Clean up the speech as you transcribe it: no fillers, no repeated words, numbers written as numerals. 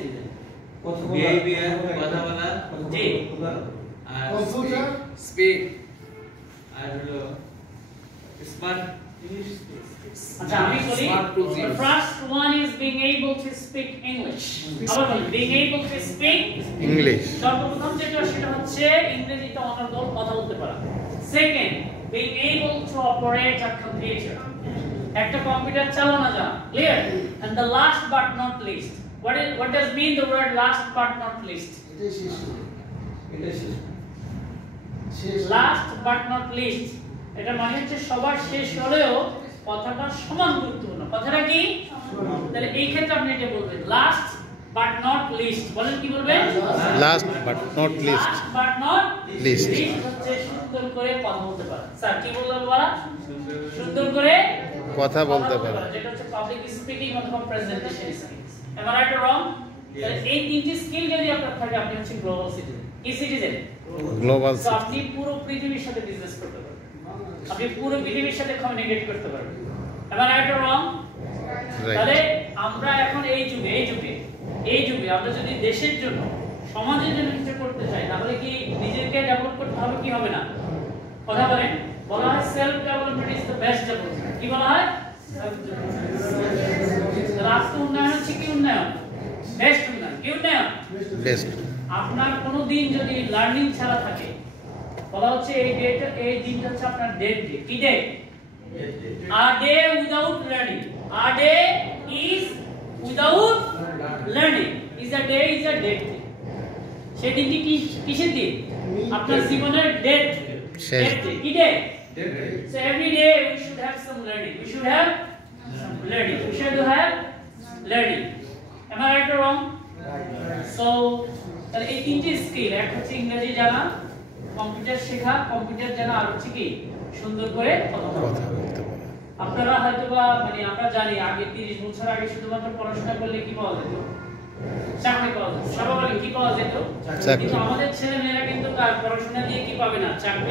Citizen. Behaviour কথা বলা, জি, আর computer speak, আর হলো স্মার্ট। আচ্ছা আমি বলি the first one is being able to speak English. আবার বলি being able to speak English. সর্বপ্রথম যেটা সেটা হচ্ছে ইংরেজিতে অনর্গল কথা বলতে পারা। Second, being able to operate a computer. একটা কম্পিউটার চালানো জানা, clear? And the last but not least, what does mean the word last but not least? Last but not least, এটা মানে হচ্ছে সবার শেষ হলেও কথাটা সমান গুরুত্বপূর্ণ। কথাটা কি? তাহলে এই ক্ষেত্রে আপনি এটা বলবেন লাস্ট বাট নট লিস্ট। বলেন কি বলবেন? Last but not least. Last but not Least. Least হচ্ছে সুন্দর করে কথা বলতে পারা। স্যার কি বললাম বলা? সুন্দর করে কথা বলতে পারা। যেটা হচ্ছে পাবলিক স্পিকিং অথবা presentation skills. Am I right or wrong? এই তিনটি স্কিল যদি আপনার থাকে আপনি হচ্ছে গ্লোবাল সিটিজেন। কি সিটিজেন? Global. তো আপনি পুরো পৃথিবীর সাথে বিজনেস করতে পারবেন। আপনি পুরো পৃথিবীর সাথে কমিউনিকেট করতে পারবেন। Am I right or wrong? তাহলে আমরা এখন এই যুগে আমরা যদি দেশের জন্য সমাজের জন্য কিছু করতে চাই তাহলে কি নিজেকে ডেভেলপ করতে হবে কি হবে না? কথা বলেন। বলা হয় self development is the best development. কি বলা হয়? রাষ্ট্র উন্নয়ন হচ্ছে কি উন্নয়ন? বেস্ট উন্নয়ন। কি উন্নয়ন? Best. আপনার কোনো দিন যদি লার্নিং ছাড়া থাকে বলা হচ্ছে এই দিনটা হচ্ছে আপনার ডেড ডে। কি day? A day without learning. A day is without learning. Is a day is a dead day. সেই দিনটি কিসের দিন? আপনার জীবনের ডেড ডে। কি day? So every day we should have some learning. We should have learning. Am I right or wrong? So তাহলে এই তিনটি স্কিল, এক হচ্ছে ইংরেজি জানা, কম্পিউটার শেখা, কম্পিউটার জানা, আর হচ্ছে কি সুন্দর করে কথা বলতে পারা। আপনারা হয়তোবা মানে আমরা জানি আগে 30 বছর আগে শুধুমাত্র পড়াশোনা করলে কি পাওয়া যেত? চাকরি পাওয়া যেত। সবাই বলে কি পাওয়া যেত? কিন্তু আমাদের ছেলে মেয়েরা কিন্তু পড়াশোনা দিয়ে কি পাবে না? চাকরি।